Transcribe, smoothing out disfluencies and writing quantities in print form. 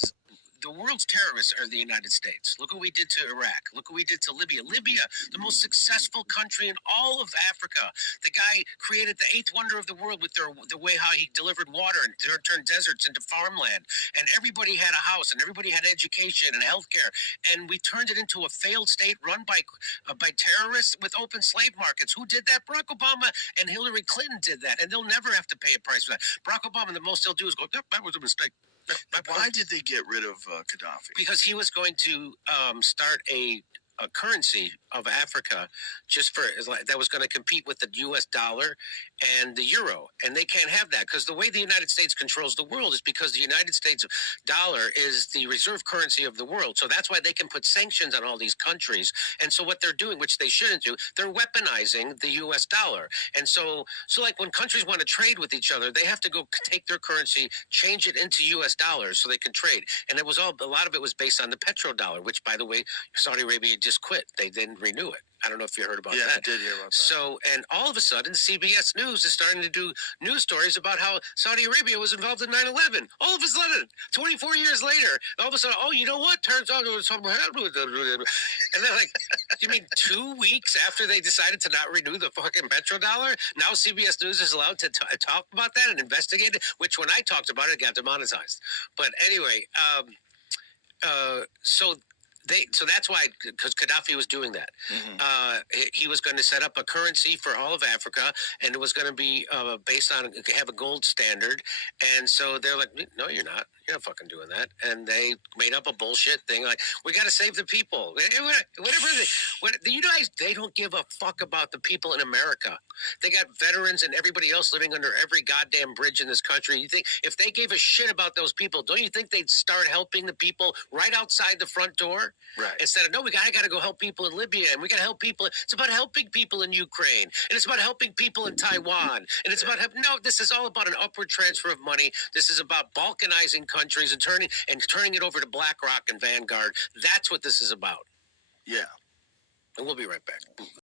this is. The world's terrorists are the United States. Look what we did to Iraq. Look what we did to Libya. Libya, the most successful country in all of Africa. The guy created the eighth wonder of the world with the way how he delivered water and turned deserts into farmland. And everybody had a house and everybody had education and healthcare. And we turned it into a failed state run by terrorists with open slave markets. Who did that? Barack Obama and Hillary Clinton did that. And they'll never have to pay a price for that. Barack Obama, the most they'll do is go, yep, that was a mistake. Why did they get rid of Gaddafi? Because he was going to start a currency of Africa just for that was going to compete with the U.S. dollar and the euro, and they can't have that because the way the United States controls the world is because the United States dollar is the reserve currency of the world. So that's why they can put sanctions on all these countries. And so what they're doing, which they shouldn't do, they're weaponizing the U.S. dollar. And so like when countries want to trade with each other, they have to go take their currency, change it into U.S. dollars so they can trade. And it was a lot of it was based on the petrodollar, which, by the way, Saudi Arabia just quit. They didn't renew it. I don't know if you heard about that. Yeah, I did hear about that. So, and all of a sudden, CBS News is starting to do news stories about how Saudi Arabia was involved in 9/11. All of a sudden, 24 years later, all of a sudden, oh, you know what? Turns out there was something happened with it. And they're like, you mean 2 weeks after they decided to not renew the fucking petrodollar? Now CBS News is allowed to talk about that and investigate it, which when I talked about it, it got demonetized. But anyway, so that's why, because Gaddafi was doing that. Mm-hmm. He was going to set up a currency for all of Africa, and it was going to be based on have a gold standard. And so they're like, no, you're not. You're not fucking doing that. And they made up a bullshit thing like, we got to save the people. You guys, they don't give a fuck about the people in America. They got veterans and everybody else living under every goddamn bridge in this country. You think if they gave a shit about those people, don't you think they'd start helping the people right outside the front door? Right. Instead of, no, I got to go help people in Libya, and we got to help people. It's about helping people in Ukraine, and it's about helping people in Taiwan, and it's about no. This is all about an upward transfer of money. This is about balkanizing countries and turning it over to BlackRock and Vanguard. That's what this is about. Yeah. And we'll be right back.